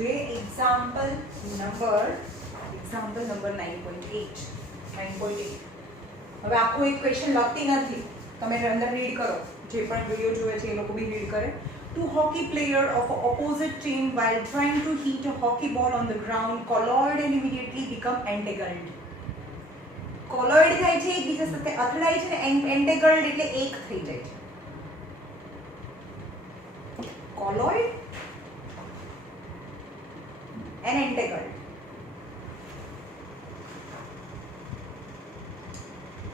જોઈએ example number 9.8. હવે આખું એક ક્વેશ્ચન લખતી નથી, તમે અંદર રીડ કરો, જે પણ વિડિયો જોવે છે એ લોકો બી રીડ કરે. Two hockey player of opposite team while trying to hit a hockey ball on the ground collide and immediately become entangled. Colloid થાય છે એકબીજા સાથે અથડાય છે ને entangled એટલે એક થઈ જાય છે. Colloid and entangled.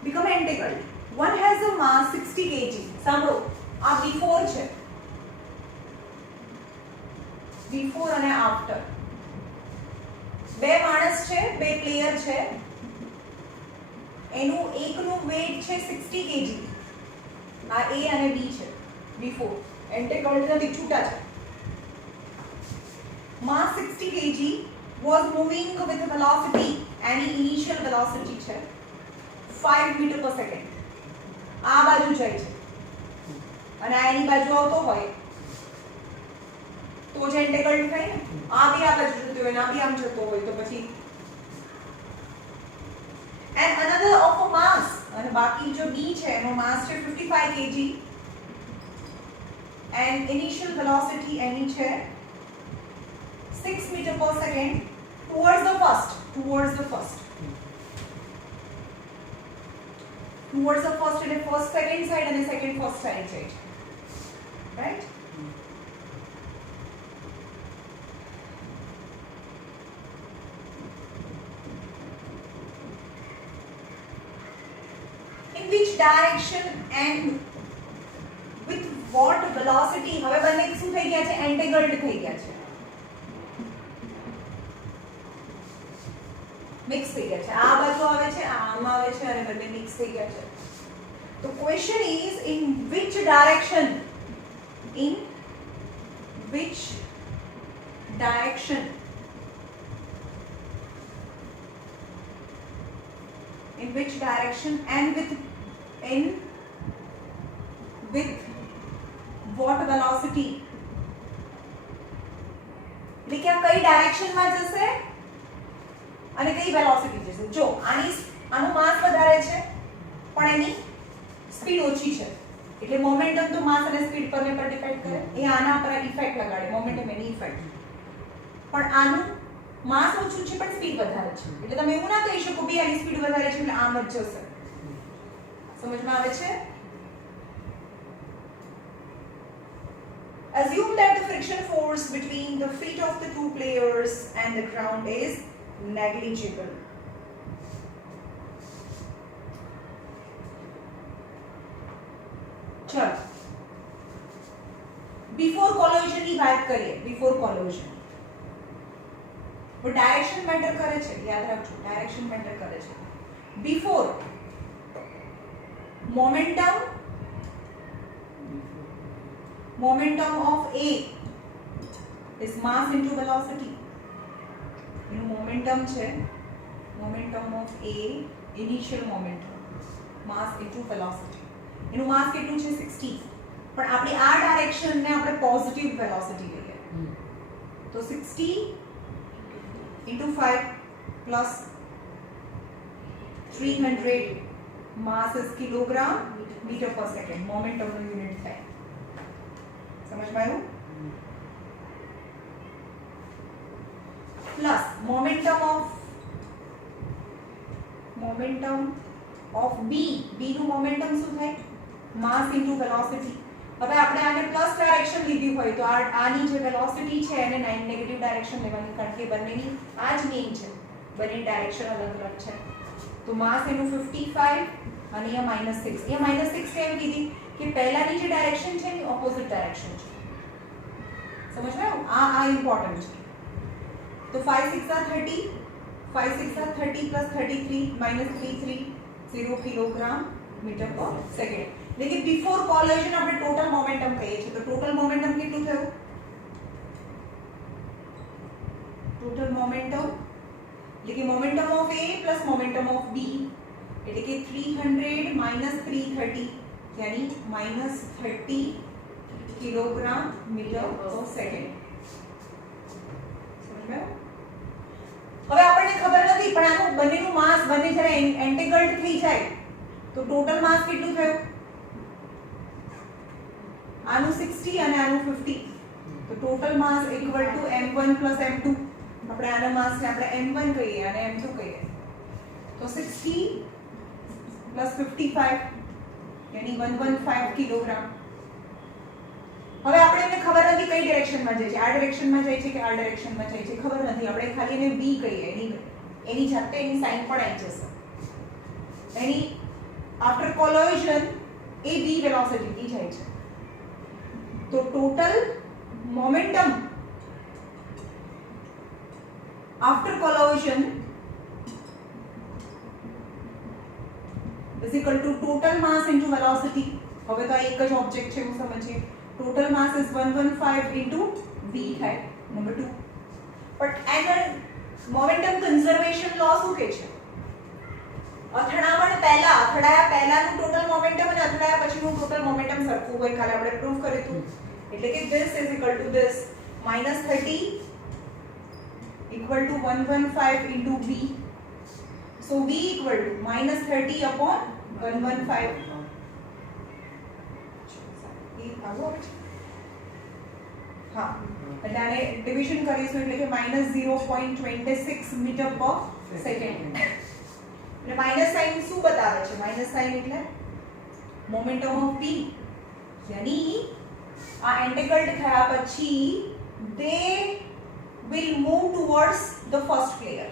Become entangled. One has a mass 60 kg. સાંભળો, આ before છે. Before અને after. બે માણસ છે, બે પ્લેયર છે. એનું એકનું વેઇટ છે 60 kg. આ A અને B છે. before entangled નથી, છૂટા છે. Mass 60 kg was moving with a velocity, any initial velocity છે 5 meter per second. આ બાજુ જાય છે અને આ એની બાજુ આવતો હોય તો જ entangled થાય ને. આ બી આ બાજુ જતો હોય ને આ બી આમ જતો હોય તો પછી. and another of a mass, અને બાકી જો B છે એનો માસ છે 55 kg and initial velocity એની છે 6 meter per second towards the first એટલે first second side અને second first side છે, right? In which direction and with what velocity, હવે બંને શું થઈ ગયા છે? entangled થઈ ગયા છે, મિક્સ થઈ ગયા છે. આ બાજુ આવે છે, આમાં આવે છે અને બંને મિક્સ થઈ ગયા છે. તો question is in which direction and with what velocity, એટલે કે આ કઈ ડાયરેક્શન માં જશે અને કઈ વેલોસિટી જશે. જો આનું માસ વધારે છે પણ એની સ્પીડ ઓછી છે એટલે મોમેન્ટમ તો માસ અને સ્પીડ પર ડિપેન્ડ કરે. એ આના પર ઇફેક્ટ લગાડે, મોમેન્ટમ એની ઇફેક્ટ. પણ આનું માસ ઓછું છે પણ સ્પીડ વધારે છે એટલે તમે એવું ના કહી શકો કે આની સ્પીડ વધારે છે એટલે આમ જ જશે. સમજમાં આવે છે? Assume that the friction force between the feet of the two players and the ground is negligible. चलो बिफोर कोलिजन ની વાત કરીએ. बिफोर कोलिजन वो डायरेक्शन मैटर करे છે, યાદ રાખજો, डायरेक्शन मैटर करे છે. Before momentum of A is mass into velocity. એનું મોમેન્ટમ છે, momentum of A initial momentum, mass into velocity. એનું માસ કેટલું છે? 60. પણ આપણે આ ડાયરેક્શન ને આપણે પોઝિટિવ વેલોસિટી લઈએ તો 60 into 5 plus 300 mass is kilogram meter per second. Momentum નો યુનિટ થાય. સમજમાં આવ્યું? પ્લસ મોમેન્ટમ ઓફ B નું મોમેન્ટમ શું થાય? Mass into velocity. હવે આપણે આને પ્લસ ડાયરેક્શન લીધી હોય તો આની જે વેલોસિટી છે એને નેગેટિવ ડાયરેક્શન લેવાની, કારણ કે બંનેની આ જ મેઇન છે, બંને ડાયરેક્શન અલગ અલગ છે. તો માસ એનું 55 અને અહીંયા -6. અહીંયા -6 કેમ કીધી? કે પહેલાની જે ડાયરેક્શન છે એની ઓપોઝિટ ડાયરેક્શન છે. સમજવાયું? આ ઇમ્પોર્ટન્ટ છે. તો 5 6 are 30, 5 6 are 30 plus 33 minus 330 કિલોગ્રામ મીટર પર સેકન્ડ. એટલે કે બિફોર કોલિજન આપણે ટોટલ મોમેન્ટમ કહીએ છીએ. તો ટોટલ મોમેન્ટમ કેટલું થયું? ટોટલ મોમેન્ટમ એટલે કે momentum of A plus momentum of B એટલે કે 300 minus 330 यानी -30 किलोग्राम मीटर पर सेकंड. હવે આપણને ખબર નથી પણ આનું બંનેનું માસ બંને જ્યારે એન્ટેગલ્ડ થઈ જાય તો ટોટલ માસ કેટલું થયું? આનું 60 અને આનું 50, તો ટોટલ માસ ઇક્વલ ટુ m1 m2. આપણે આના માસને આપણે m1 કહીએ અને m2 કહીએ, તો 60 55 यानी 115 કિલોગ્રામ. હવે આપણે એને ખબર નથી કઈ ડિરેક્શનમાં જાય છે, આ ડિરેક્શનમાં જાય છે કે આ ડિરેક્શનમાં જાય છે ખબર નથી, આપણે ખાલી એને v કહીએ, એની જાતે એની સાઇન પણ આવી જશે. એની આફ્ટર કોલોઝન એ v વેલોસિટીથી જાય છે. તો total momentum after collision is equal to total mass into velocity. હવે તો આ એક જ ઓબ્જેક્ટ છે એવું સમજીએ. total mass is 115 into v થાય નંબર 2. બટ એનર મોમેન્ટમ કન્ઝર્વેશન લો શું કહે છે? અથડામણ પહેલા, અથડાયા પહેલાનું ટોટલ મોમેન્ટમ અને અથડાયા પછીનું ટોટલ મોમેન્ટમ સરખું હોય. કાલે આપણે પ્રૂફ કર્યું હતું. એટલે કે this is equal to this -30 equal to 115 into v. So v equal to -30 upon 115. ये आવો हाँ, એટલે આને ડિવિઝન કરીશું એટલે કે -0.26 મીટર પર સેકન્ડ. એટલે માઈનસ સાઇન શું બતાવે છે? માઈનસ સાઇન એટલે મોમેન્ટમ ઓફ p, યાની આ એન્ટેગલ્ડ થયા પછી they will move towards the first player.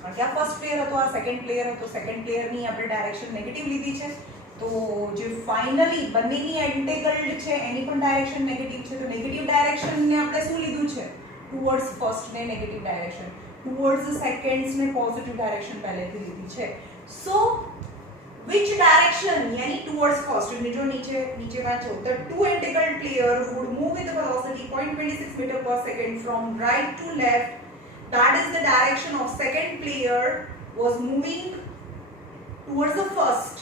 કારણ કે આ ફર્સ્ટ પ્લેયર હતો, આ સેકન્ડ પ્લેયર હતો. સેકન્ડ પ્લેયરની આપણે ડાયરેક્શન નેગેટિવ લીધી છે, તો જે ફાઇનલી બંનેની એન્ટેગલ્ડ છે એની પણ ડાયરેક્શન નેગેટિવ છે. તો નેગેટિવ ડાયરેક્શનને આપણે શું લીધું છે? ટુવર્ડ્સ ફર્સ્ટ ને નેગેટિવ ડાયરેક્શન, ટુવર્ડ્સ સેકન્ડ્સ ને પોઝિટિવ ડાયરેક્શન પહેલેથી લીધી છે. સો which direction यानी towards first. जो नीचे Wancho, the two entangled player would move with the velocity 0.26 meter per second from right to left. That is the direction of second player was moving towards the first.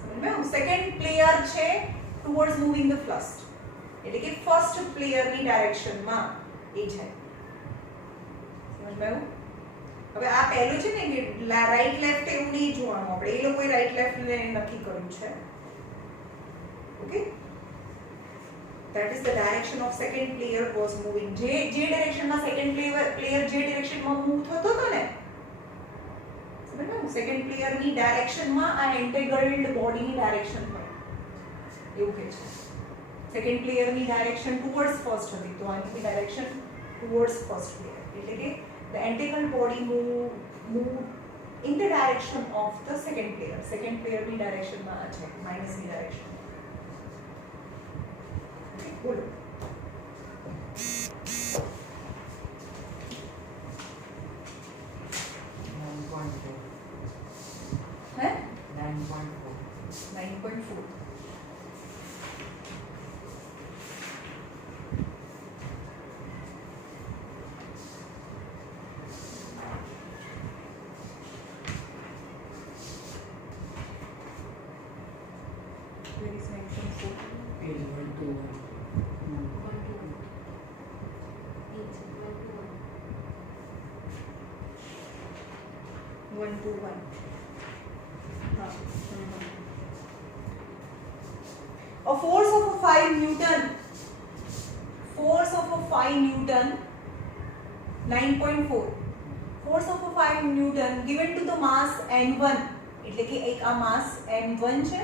समझ second player છે towards moving the first, એટલે કે first player ની ડાયરેક્શન માં એ છે. સમજ પાયું? હવે આ પહેલું છે ને કે રાઈટ લેફ્ટ એવું નહીં જોવાનું, આપણે એ લોકોએ રાઈટ લેફ્ટ ને નક્કી કર્યું છે. Okay, that is the direction of second player was moving. જે ડાયરેક્શનમાં સેકન્ડ પ્લેયર જે ડાયરેક્શનમાં મૂવ થતો હતો ને, સમજ્યું? સેકન્ડ પ્લેયરની ડાયરેક્શનમાં આ એન્ટેગલ્ડ બોડીની ડાયરેક્શન હોય એવું કહે છે. સેકન્ડ પ્લેયરની ડાયરેક્શન ટુવર્ડ્સ ફર્સ્ટ હતી, તો આની ડાયરેક્શન ટુવર્ડ્સ ફર્સ્ટ પ્લેયર, એટલે કે the entangled body move in the direction of the second player. Second player ની direction માં છે, માઈનસ ની direction. Okay, બોલો. હે? 9.4. Where is 9.4? Page 121. 121. A force of a 5 Newton. Force of a 5 Newton. 9.4. Force of a 5 Newton given to the mass n1. એટલે કે એક આ માસ n1 છે,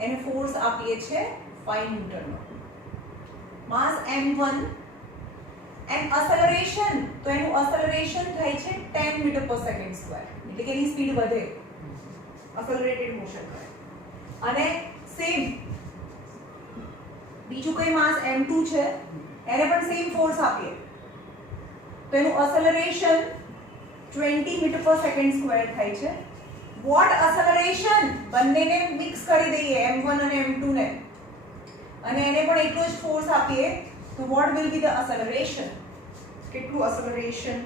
એને ફોર્સ આપીએ છે 5 ન્યૂટનનો. માસ m1 એન્ડ અસેલરેશન, તો એનું અસેલરેશન થાય છે 10 મીટર પર સેકન્ડ સ્ક્વેર, એટલે કે એની સ્પીડ વધે, અસેલરેટેડ મોશન કરે. અને સેમ બીજું કઈ માસ m2 છે, એને પણ સેમ ફોર્સ આપીએ તો એનું અસેલરેશન 20 મીટર પર સેકન્ડ સ્ક્વેર થાય છે. વોટ અસેલરેશન? બંનેને મિક્સ કરી દઈએ, m1 અને m2 ને, અને એને પણ એટલો જ ફોર્સ આપીએ તો વોટ વિલ બી ધ અસેલરેશન? કેટલું અસેલરેશન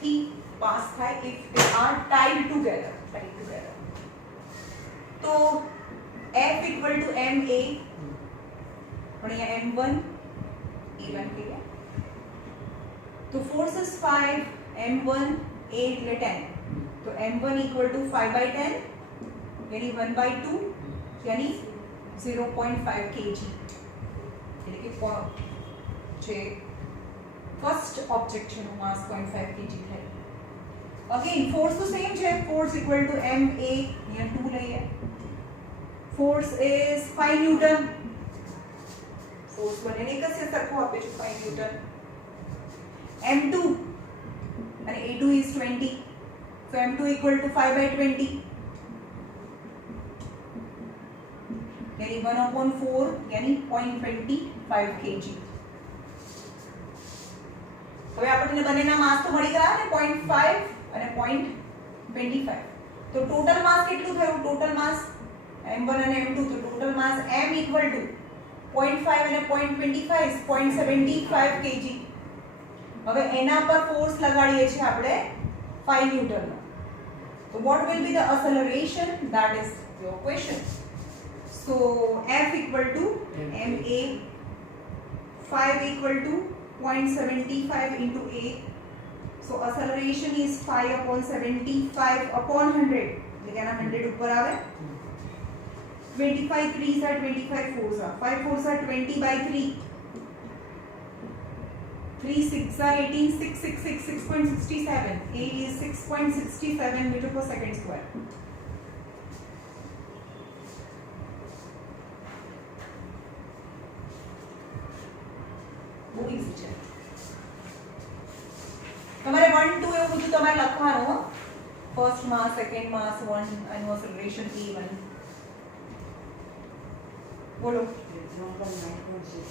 થી પાસ થાય if they are tied together. તો F equal to ma, પણ અહીંયા m1 e1 કહીએ, तो फोर्स इज 5, m1 a એટલે 10, तो m1 इक्वल टू 5/10 यानी 1/2 यानी 0.5 kg એટલે કે જે ફર્સ્ટ ઓબ્જેક્ટ છે નું માસ 0.5 kg થાય. અગેન ફોર્સ તો સેમ છે, ફોર્સ ઇક્વલ ટુ ma અહીંયા 2 લઈએ. ફોર્સ ઇઝ 5 ન્યૂટન, ફોર્સ બંનેને એક જ સરખું આપે છે 5 ન્યૂટન. m2 અને a2 is 20, so m2 equal to 5/20 यानी 1/4 यानी 0.25 kg. હવે આપણને બંનેના માસ તો મળી ગયા ને 0.5 અને 0.25, તો ટોટલ માસ કેટલું થયું? ટોટલ માસ m1 અને m2, તો ટોટલ માસ m equal to 0.5 અને 0.25 is 0.75 kg. હવે એના પર ફોર્સ લગાડીએ છીએ આપણે 5 ન્યૂટન નો. So what will be the acceleration? That is your question. So F equal to ma, 5 equal to 0.75 into a. So acceleration is 5/75 upon 100. लेकिन 100 ऊपर आवे. 25 3s are 25 4s are 5 4s are 20/3. 3 6 are 18, 6 6 6 6.67. A is 6.67 meter per second square. બહુ ઈઝી છે. તમારે 1 2 એવું બધું તમારે લખવાનું હો. ફર્સ્ટ માસ, સેકન્ડ માસ, 1 એનું એક્સેલરેશન e1. બોલો. એક્ઝામ્પલ 9.6.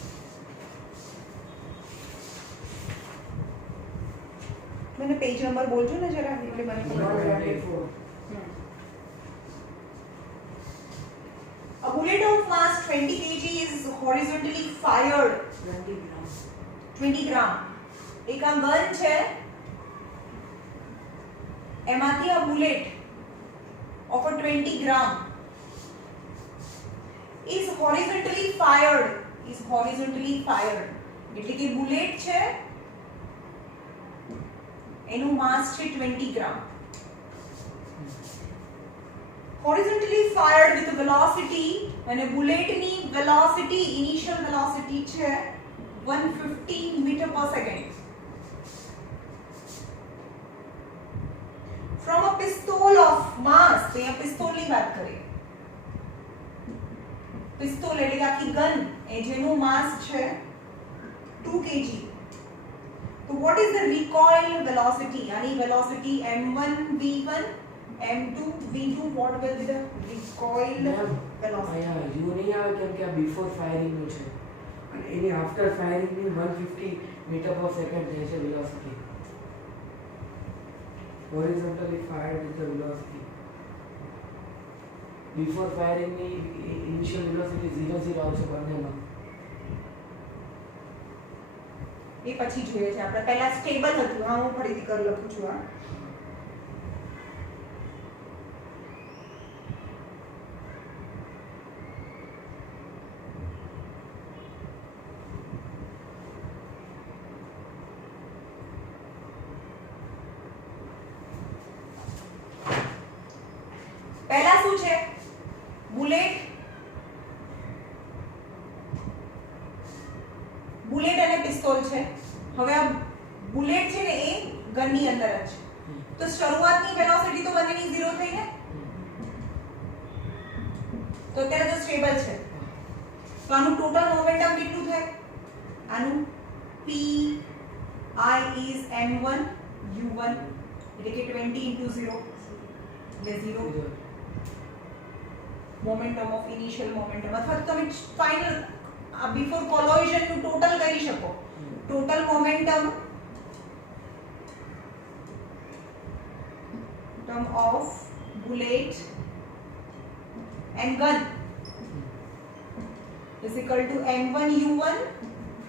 મને પેજ નંબર બોલજો ને જરા, એટલે મને ખબર પડે. A bullet of mass 20 kg is horizontally fired 20 gram. 20 gram. એક આ ગન છે, એમાંથી આ bullet of a 20 gram is horizontally fired. એટલે કે બુલેટ છે એનું માસ છે 20 ગ્રામ. horizontally fired with a velocity, અને બુલેટની વેલોસિટી, ઇનિશિયલ વેલોસિટી છે 150 મીટર પર second. from a pistol of mass, તો અહીંયા પિસ્તોલની વાત કરીએ. પિસ્તોલ એટલે કે આખી ગન એ જેનું માસ છે 2 kg. So what is the recoil velocity? Yani velocity m1 v1, m2 v2. What will be the recoil velocity? આયા યુ નહીં આવે કેમ કે આ બિફોર ફાયરિંગ નું છે અને એની આફ્ટર ફાયરિંગ ની 150 મીટર પર સેકન્ડ થાય છે velocity. horizontally fired with the velocity. Before firing ની initial velocity 0 આવશે બંનેમાં. એ પછી જોઈએ છે આપણે. પહેલા સ્ટેબલ હતું. હા, હું ફરીથી કરી લખું છું. આ પહેલા શું છે? બુલેટ અને પિસ્તોલ છે. હવે આ બુલેટ છે ને એ ગનની અંદર જ છે, તો શરૂઆતની વેલોસિટી તો બંનેની 0 થઈ ને, તો અત્યારે તો સ્ટેબલ છે. તો આનું ટોટલ મોમેન્ટમ કેટલું થાય? આનું p I is m1 u1 એટલે કે 20 into 0 એટલે 0 મોમેન્ટમ ઓફ ઇનિશિયલ મોમેન્ટમ. અથવા તો તમે ફાઇનલ બિફોર કોલોઝન નું ટોટલ કરી શકો. Total momentum term of bullet and gun is equal to m1 u1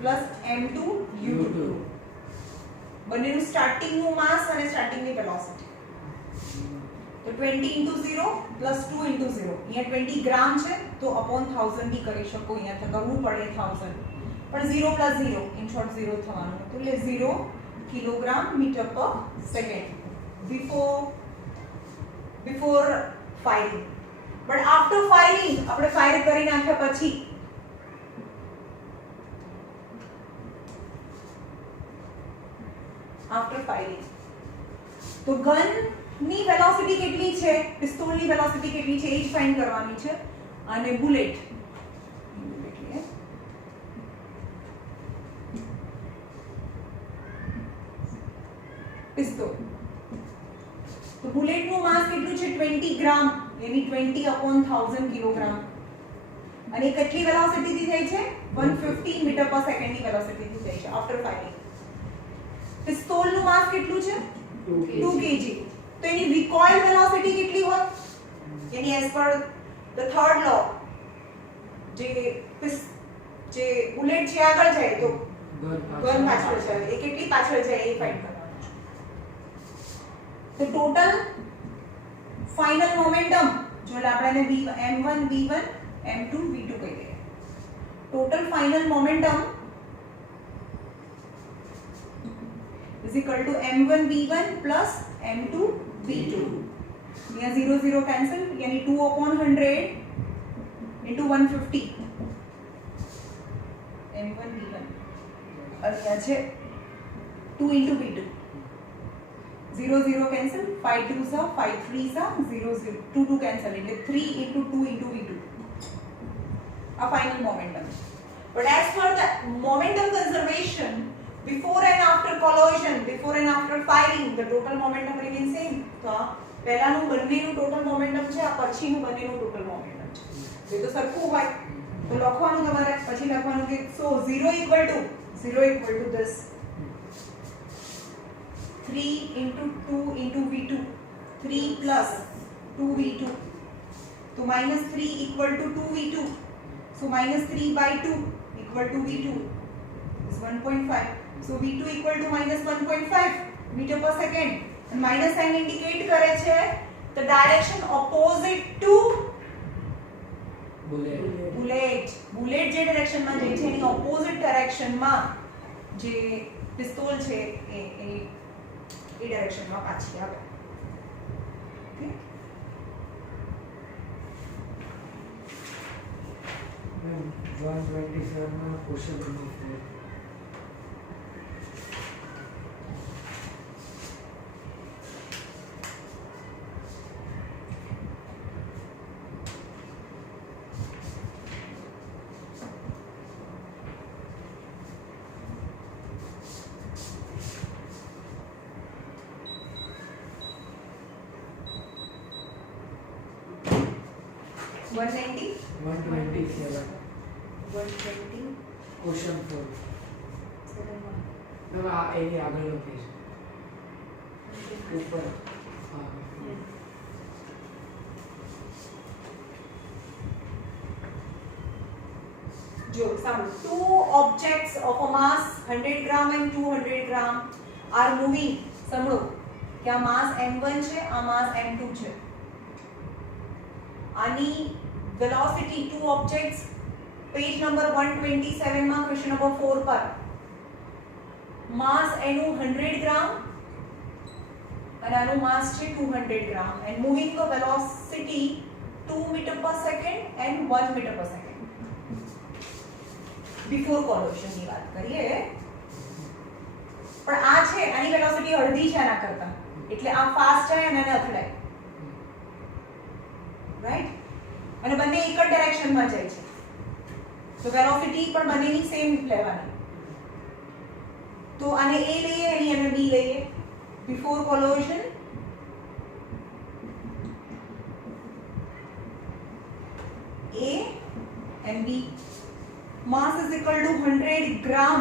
plus m2 u2. બંનેનું સ્ટાર્ટિંગ નું માસ અને સ્ટાર્ટિંગ ની વેલોસિટી. તો 20 into 0 plus 2 into 0. અહીંયા 20 ગ્રામ છે તો upon 1000 બી કરી શકો. અહીંયા તો કરવું પડે 1000, પણ 0 plus 0 in short 0 થવાનું. તો એટલે 0 किलोग्राम मीटर पर second before firing. But after firing આપણે ફાયર કરી નાખ્યા પછી after firing તો ગન ની વેલોસિટી કેટલી છે, પિસ્તોલ ની વેલોસિટી કેટલી છે એ જ ફાઇન્ડ કરવાની છે. અને બુલેટ પિસ્તોલ તો બુલેટ નું માસ કેટલું છે 20 ગ્રામ, यानी 20/1000 કિલોગ્રામ. અને કેટલી વેલોસિટી થી જાય છે 150 મીટર પર સેકન્ડ ની વેલોસિટી થી જાય છે આફ્ટર ફાયરિંગ. પિસ્તોલ નું માસ કેટલું છે 2 kg. તો એની રિકોઇલ વેલોસિટી કેટલી હોય, यानी એઝ પર ધ થર્ડ લો જે બુલેટ છે આગળ જાય તો ગન પાછળ જાય, એ કેટલી પાછળ જાય એ ફાઇન્ડ કરવાનું છે. તો ટોટલ फाइनल मोमेंटम जो આપણે m1 v1 m2 v2 કહીએ. Total final momentum is equal to m1 v1 plus m2 v2. यहाँ 0 0 कैंसिल, यानी 2/100 into 150 m1 v1 और यहाँ છે 2 into v2. 0 0 cancel, 5 2s are 5 3s are 0 0 2 2 cancel એટલે 3 into 2 into v2 a final momentum. But as for the momentum conservation before and after collision, before and after firing, the total momentum remains same. તો આ પહેલાનું બંનેનું total momentum છે, આ પછીનું બંનેનું total momentum છે. એ તો સરખું હોય તો લખવાનું તમારે, પછી લખવાનું કે so 0 equal to this 3 into 2 into v2, 3 plus 2v2. So minus 3 equal to 2v2. So minus 3 by 2 equal to v2 is 1.5. So v2 equal to minus 1.5 meter per second. And minus sign indicate કરે છે the direction opposite to bullet. Bullet જે direction માં જાય છે એની opposite direction માં જે પિસ્તોલ છે એ डायरेक्शन में पाछी आवे. ओके, 127 में क्वेश्चन नंबर 4. Question 4. तो ये આગળનો પેજ ઉપર. जो some two objects of a mass 100 gram and 200 gram are moving. समझो क्या मास m1 છે, આ માસ m2 છે. આની velocity two objects page number 127 માં क्वेश्चन नंबर 4 पर मास એનું 100 ગ્રામ અને આનું માસ છે 200 ગ્રામ and moving the velocity 2 meter per second and 1 meter per second. before collision ની વાત કરીએ પણ આ છે આની વેલોસિટી અડધી છે આના કરતા, એટલે આ ફાસ્ટ જાય અને આને અથડાય, રાઈટ? અને બંને એક જ ડાયરેક્શનમાં જાય છે તો વેલોસિટી પણ બંનેની સેમ લેવાની. તો આને a લઈએ અને આને b લઈએ. before collision a and b, mass is equal to 100 gram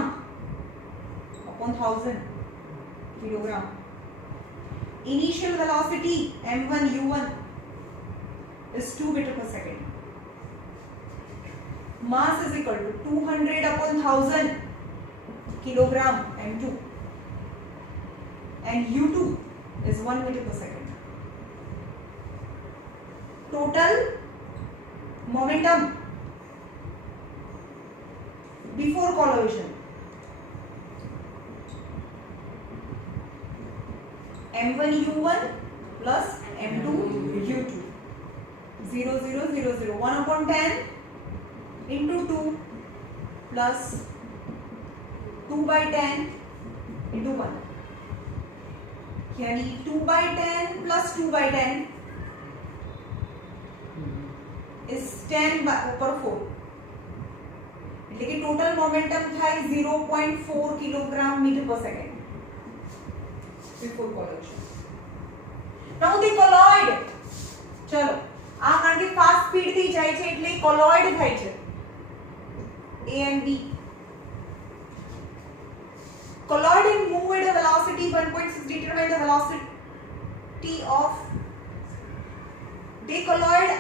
upon 1000 kilogram. Initial velocity m1 u1 is 2 meter per second. Mass is equal to 200 upon 1000 kilogram m2 and u2 is 1 meter per second. Total momentum before collision m1 u1 plus m2 u2. 0 0 0 0 1 upon 10 into 2 plus 2 by 10 into 1. यानी 2 by 10 plus 2 by 10 is 10 by ऊपर 4. એટલે કે total momentum થાય 0.4 kilogram metre પર second before collision. Now the colloid. ચલો આ કારણ કે ફાસ્ટ સ્પીડ થી જાય છે એટલે કોલોઇડ થાય છે A and B. Colloid and move at a velocity 1.6 determine the velocity of they colloid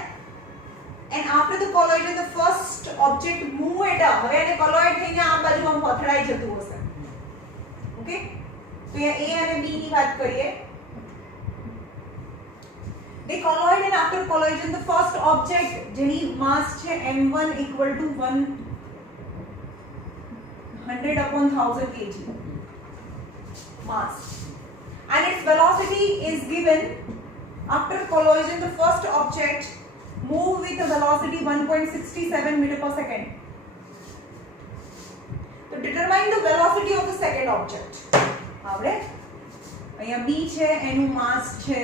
and after the collision the first object move at a હવે એને colloid થઈને આ બાજુ આમ પથડાઈ જતું હશે. ઓકે તો અહીંયા A અને B ની વાત કરીએ. They colloid and after collision the first object જેની mass છે m1 equal to 100 upon 1000 kg mass and its velocity is given after collision the first object move with a velocity 1.67 meter per second. So determine the velocity of the second object. આવડે અહીંયા b છે એનું માસ છે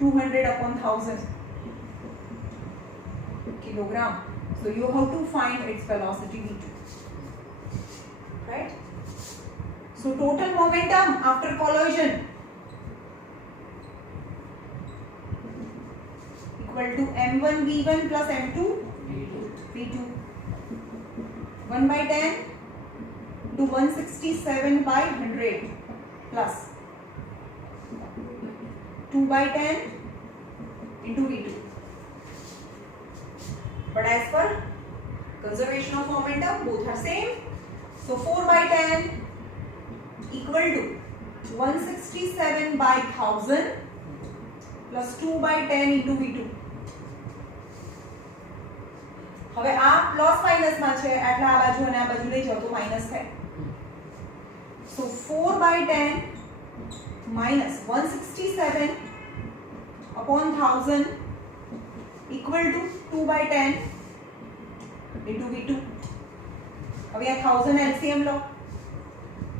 200 upon 1000 kilogram. So you have to find its velocity v2. Right? So total momentum after collision equal to m1 v1 plus m2 v2. 1 by 10 to 167 by 100 plus 2 by 10 into v2. But as per conservation of momentum, both are same. So 4 by 10 equal to 167 by 1000 plus 2 by 10 into v2. હવે આ plus minus માં છે એટલે આ બાજુ અને આ બાજુ લઈ જાવ તો માઇનસ થાય. So 4 by 10 minus 167 upon 1000 equal to 2 by 10 into v2. હવે આ 1000 LCM લો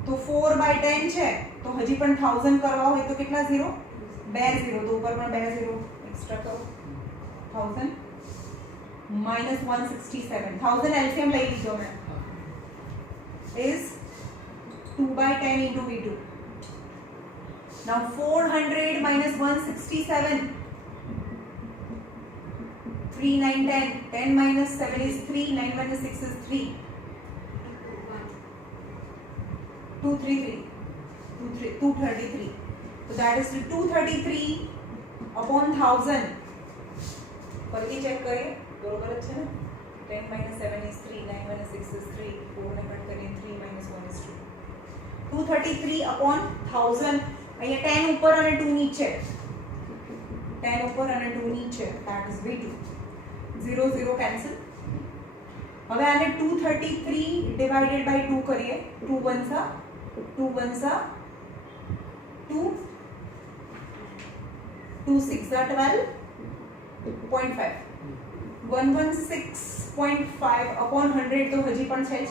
તો 4 by 10 છે તો હજી પણ 1000 કરવા હોય તો કેટલા 0 2 0 તો ઉપર પણ 2 0 એક્સ્ટ્રા કરો 1000 minus 167 1000 LCM લઈ લીધો મેં is 2 by 10 into v2. Now 400 minus 167 3 9 10 10 minus 7 is 3 9 minus 6 is 3 233 so that is 233 upon 1000 ફરીથી ચેક કરીએ બરોબર જ છે ને 10 minus 7 is 3 9 minus 6 is 3 4 ને કટ કરીએ 3 minus 1 is 2 233 upon 1000 અહીંયા 10 ઉપર અને 2 નીચે 10 ઉપર અને 2 નીચે that is v2 0 0 cancel. હવે આને 233 divided by 2 કરીએ 2 1s 2 2 6 are 12.5 116.5 upon 100 તો હજી પણ છે જ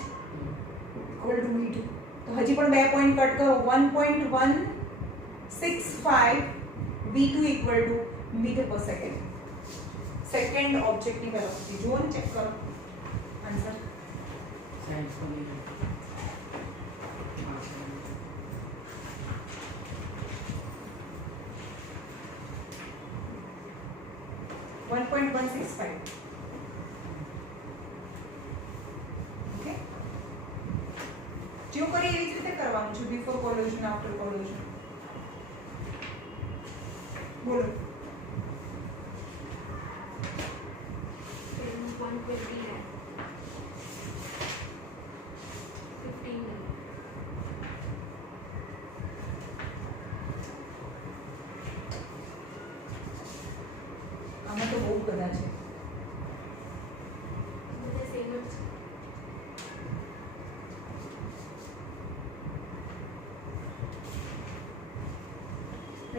equal to v2 તો હજી પણ 2 પોઈન્ટ કટ કરો 1.165 v2 equal to meter per second. Second objective velocity જો ને ચેક કરો આન્સર સાયન્સ કોની 1.165. ઓકે જો કરી એવી જ રીતે કરવાનું છે before collision after collision. બોલો 120 है 15 है આમાં તો બહુ બધા છે मुझे सेम है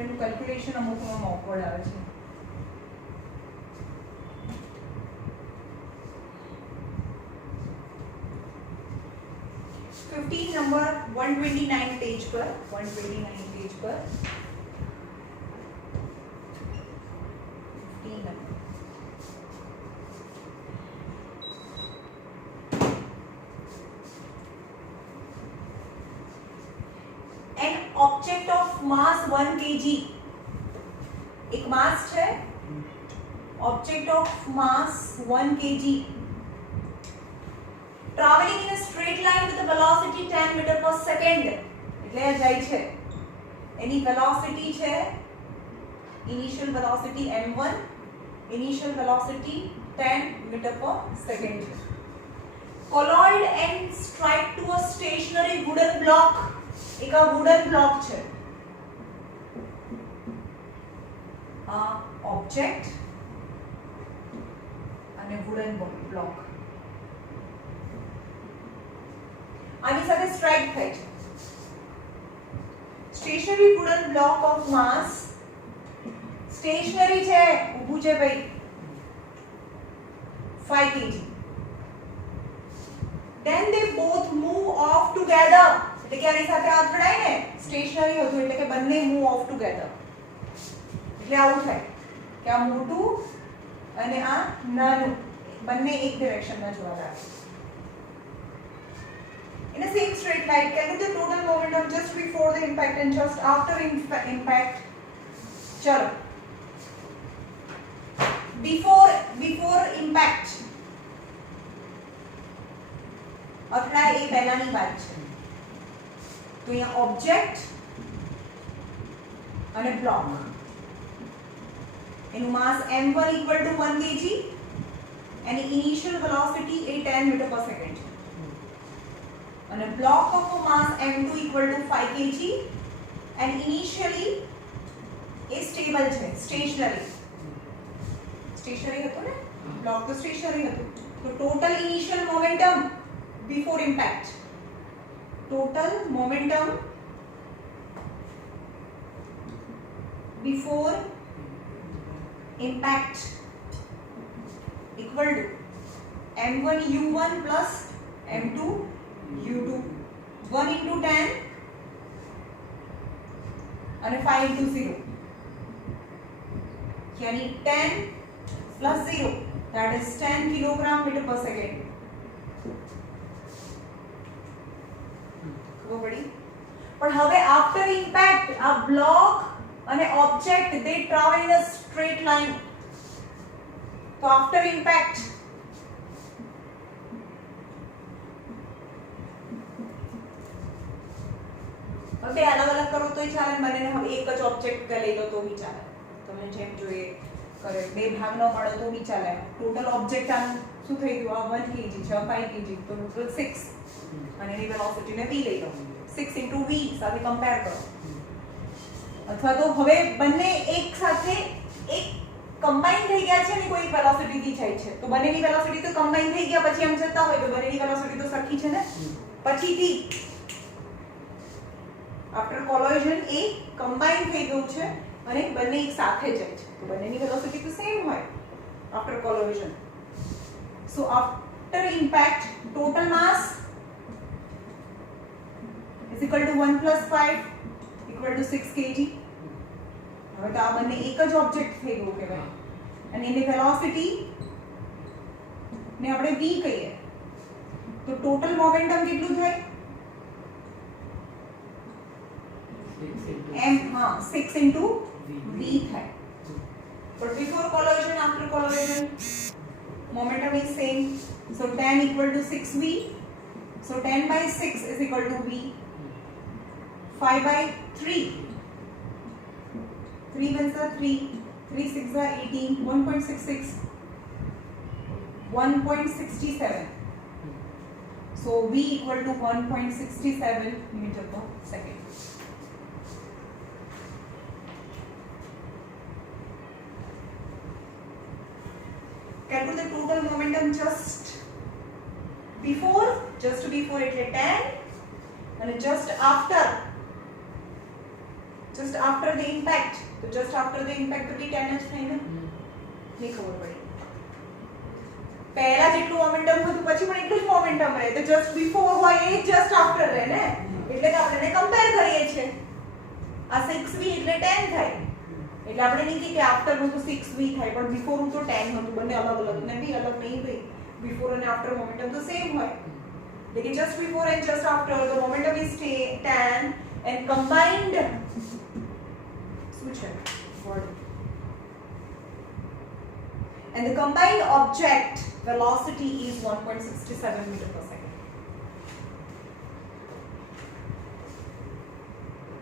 એનું કેલ્ક્યુલેશન અમુકમાં ઓકવર્ડ આવે છે. નંબર 129 પેજ પર 129 પેજ પર 15 number. An object of mass 1 kg. એક માસ છે, object of mass 1 kg traveling in a straight line with a velocity 10 meter per second. એટલે આ જાય છે, એની velocity છે initial velocity m1, initial velocity 10 meter per second છે. Collide and strike to a stationary wooden block. એક આ wooden block છે, આ object અને wooden block આની સાથે સ્ટ્રાઇક થાય છે. Stationary wooden block of mass, stationary છે, ઊભું છે ભાઈ, 5 kg. Then they both move off together. એટલે કે આની સાથે આ અથડાય ને, સ્ટેશનરી હતું એટલે કે બંને મૂવ ઓફ ટુગેધર. એટલે આવું થાય કે આ મોટું અને આ નાનું બંને એક ડિરેક્શનમાં જવા લાગે. In a same straight line, calculate the total momentum just before the impact and just after impact. चलो, before impact. અથડાય એ પહેલાની વાત છે. તો અહીંયા object અને block. એનું mass m1 equal to 1 kg and initial velocity A 10 meter per second છે. And a block of a mass m2 equal to 5 kg and initially a stable છે, stationary હતું ને, block તો stationary હતું. તો total initial momentum before impact, total momentum before impact equal to m1 u1 plus m2 u2, 1 into 10 and 5 into 0. यानी 10 plus 0, that is 10 kilogram meter per second. પણ હવે after impact આ block અને object they travel in a straight line. તો after impact બે અલગ અલગ કરો તોય ચાલે, મને હવે એક જ ઓબ્જેક્ટ લઈ લો તો બી ચાલે, તમે જેમ જોઈએ કરે, બે ભાગ ન પાડો તો બી ચાલે. ટોટલ ઓબ્જેક્ટ આનું શું થઈ ગયું, આ 1 kg છે, 5 kg, તો ટોટલ 6 અને એની વેલોસિટી ને v લઈ લો, 6 * v સાથે કમ્પેર કરો. અથવા તો હવે બંને એક સાથે એક કમ્બાઈન થઈ ગયા છે ને, કોઈ એક વેલોસિટી થી જાય છે, તો બંનેની વેલોસિટી તો કમ્બાઈન થઈ ગયા, પછી એમ જતા હોય તો બંનેની વેલોસિટી તો સરખી છે ને. પછીથી आफ्टर कोलिजन એ કમ્બાઈન થઈ ગયું છે અને બંને એક સાથે જાય છે, તો બંનેની વેલોસિટી તો સેમ હોય after collision. So after impact total mass is equal to 1 + 5 equal to 6 kg. હવે તો આ બંને એક જ ઓબ્જેક્ટ થઈ ગયું કહેવાય અને એની વેલોસિટી ને આપણે v કહીએ, તો ટોટલ મોમેન્ટમ કેટલું થાય, m 6 into v થાય. But before collision, after collision, momentum is same. So 10 equal to 6v. So 10 by 6 is equal to v. 5 by 3. 3 1s are 3. 3 6s are 18. 1.66. 1.67. So v equal to 1.67 meter per second. Calculate the total momentum just before એટલે 10 and just after just after the impact, તો just after the impact તો બી 10 જ થાય ને. નહીં ખબર પડી. પહેલા જેટલું મોમેન્ટમ હતું પછી પણ એટલું જ મોમેન્ટમ રહે, તો જસ્ટ બિફોર હોય એ જસ્ટ આફ્ટર રહે ને, એટલે કે આપણે એને કમ્પેર કરીએ છીએ. આ 6v એટલે 10 થાય, એટલે આપણે નહીં કહીએ કે આફ્ટર નું તો 6v થાય, પણ બિફોર નું તો 10 હતું. બંને અલગ અલગ ને બી અલગ નહીં ભાઈ, બિફોર અને આફ્ટર મોમેન્ટમ તો સેમ હોય. लेकिन just before and just after the momentum is 10 and combined switch word and the combined object velocity is 1.67 meter per second.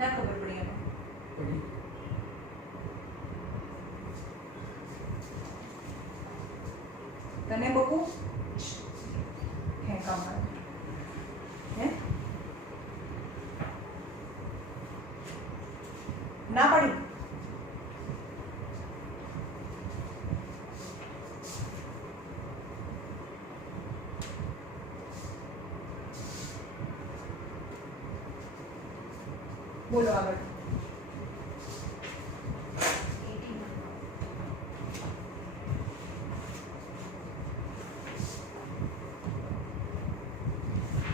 ना खबर पड़ी है तने बकू है काम है ना पड़ी बोलो आगे.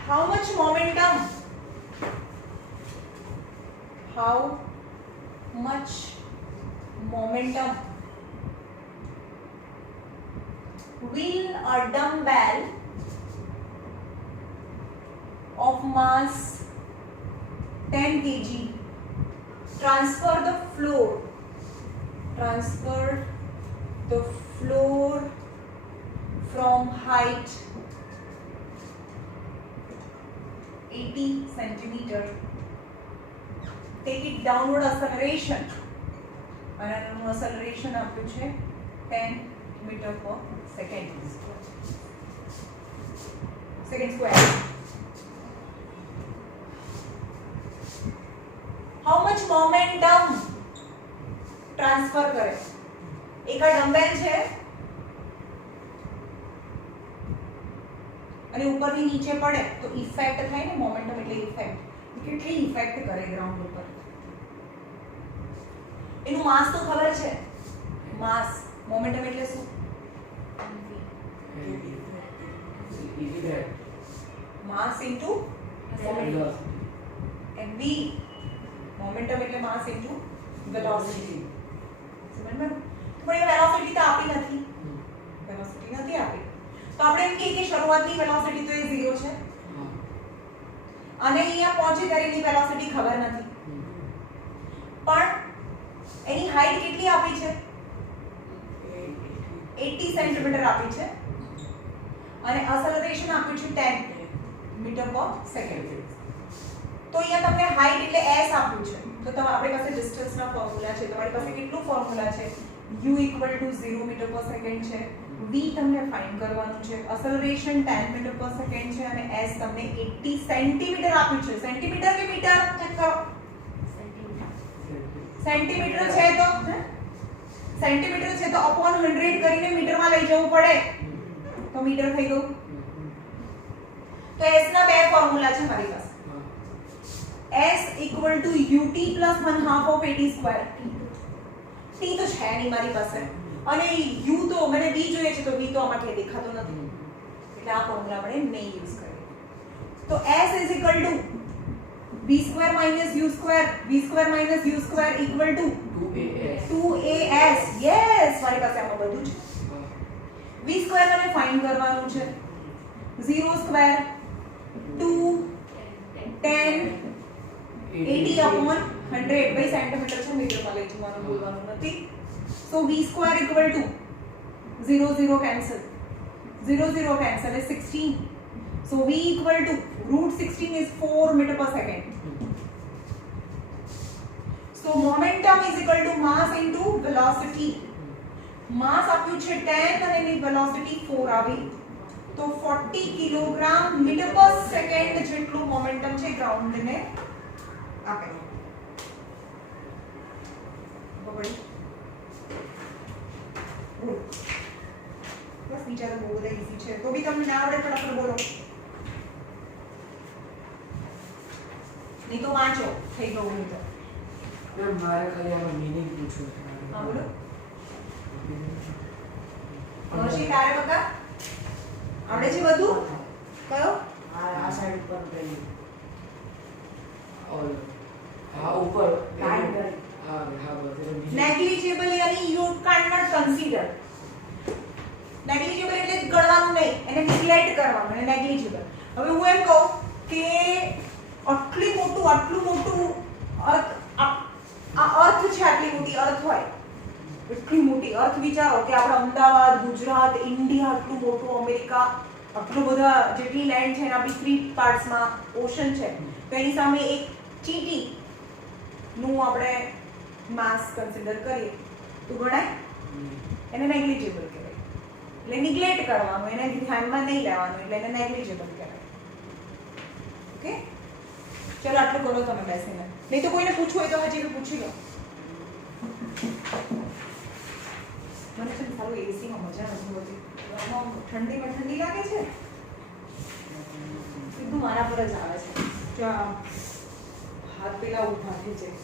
How much momentum? How much momentum will a dumbbell of mass 10 kg transfer the floor from height 80 centimeter, take it downward acceleration, and આનું acceleration આપ્યું છે 10 meter per second square. How much momentum transfer કરે? એક આ ડમ્બેલ છે અને ઉપરથી નીચે પડે તો ઇફેક્ટ થાય ને, મોમેન્ટમ એટલે ઇફેક્ટ. કેટલી ઇફેક્ટ કરે ગ્રાઉન્ડ ઉપર. એનું માસ તો ખબર છે, માસ. મોમેન્ટમ એટલે શું? માસ ઇન્ટુ mv. મોમેન્ટમ એટલે માસ ઇન્ટુ વેલોસિટી. સમજમાં? પણ એ વેલોસિટી તો આપી નથી, વેલોસિટી નથી આપી. તો આપણે એમ કહીએ કે શરૂઆતની વેલોસિટી તો એ 0 છે અને અહીંયા પહોંચે ત્યારે એની વેલોસિટી ખબર નથી, પણ એની હાઈટ કેટલી આપી છે? 80 સેન્ટીમીટર આપી છે અને એક્સેલરેશન આપ્યું છે 10 મીટર પર સેકન્ડ. તો અહીંયા તમને હાઈટ એટલે s આપ્યું છે, તો આપણી પાસે ડિસ્ટન્સના ફોર્મ્યુલા છે. તમારી પાસે કેટલું ફોર્મ્યુલા છે? u = 0 મીટર પર સેકન્ડ છે, v તમને ફાઇન્ડ કરવાનું છે, એક્સેલરેશન 10 મીટર પર સેકન્ડ છે અને s તમને 80 સેન્ટીમીટર આપ્યું છે. સેન્ટીમીટર કે મીટર? ચેક કરો. સેન્ટીમીટર છે તો સેન્ટીમીટર છે તો upon 100 કરીને મીટરમાં લઈ જવું પડે તો મીટર થઈ ગયું. તો s ના બે ફોર્મ્યુલા છે મારી પાસે. s = ut + 1/2 of 80 square. t તો છે નહીં મારી પાસે અને u તો મને v જોઈએ છે, તો v તો આમાંથી દેખાતો નથી, એટલે આ ફોર્મ્યુલા આપણે નહીં યુઝ કરીએ. તો s = v² - u², v² - u² = 2as. યસ, મારી પાસે આમાં બધું છે. v² મને ફાઇન્ડ કરવાનું છે. 0² 2 10 80/100 ભાઈ સેન્ટીમીટર છે, મીટરમાં લઈ જવાનું, બોલવાનું નથી. So v² = 0 0 cancel, 0 0 cancel is 16. So v = √16 is 4 meter per second. So momentum is equal to mass into velocity. Mass આપ્યું છે 10 અને એની વેલોસિટી 4 આવી, તો 40 કિલોગ્રામ મીટર પર સેકન્ડ જેટલું મોમેન્ટમ છે ગ્રાઉન્ડને આપે. બરાબર. બસ બીજા તો બહુ બધા ઈઝી છે, તો બી તમને ના આવડે ફટાફટ બોલો, નહીં તો વાંચો, થઈ ગયું નહીં તો. મેમ મારે ખાલી આનો મીનિંગ પૂછવું છે. હા બોલો હર્ષિત તારે બકા આવડે છે બધું કયો આ સાઈડ ઉપર ગઈ ઓલ હા ઉપર લાઈન કરી હા હા બસ એનો meaning. negligible યાની you cannot consider negligible એટલે ગણવાનું નહીં એને neglect કરવાનું એને negligible હવે હું એમ કહું કે આટલું મોટું અર્થ આ અર્થ છે આટલી મોટી અર્થ હોય એટલી મોટી અર્થ વિચારો કે આપણા અમદાવાદ ગુજરાત ઇન્ડિયા આટલું મોટું અમેરિકા આટલું બધા જેટલી લેન્ડ છે એના બી 3 પાર્ટ્સમાં ઓશન છે તો એની સામે એક ચીંટી નું આપણે માસ કન્સિડર કરીએ તો ગણાય એને નેગ્લિજિબલ કહેવાય એટલે નિગ્લેક્ટ કરવાનું એને ધ્યાનમાં નહીં લેવાનું એટલે એને નેગ્લિજિબલ કહેવાય ઓકે ચલો આટલું કરો તમે બેસીને નહીં તો કોઈને પૂછવું હોય તો હજી બી પૂછી લો મને છે ને સારું એસીમાં મજા નથી હોતી ઠંડીમાં ઠંડી લાગે છે સીધું મારા પર જ આવે છે ત્યાં હાથ પેલા ઊભા થઈ જાય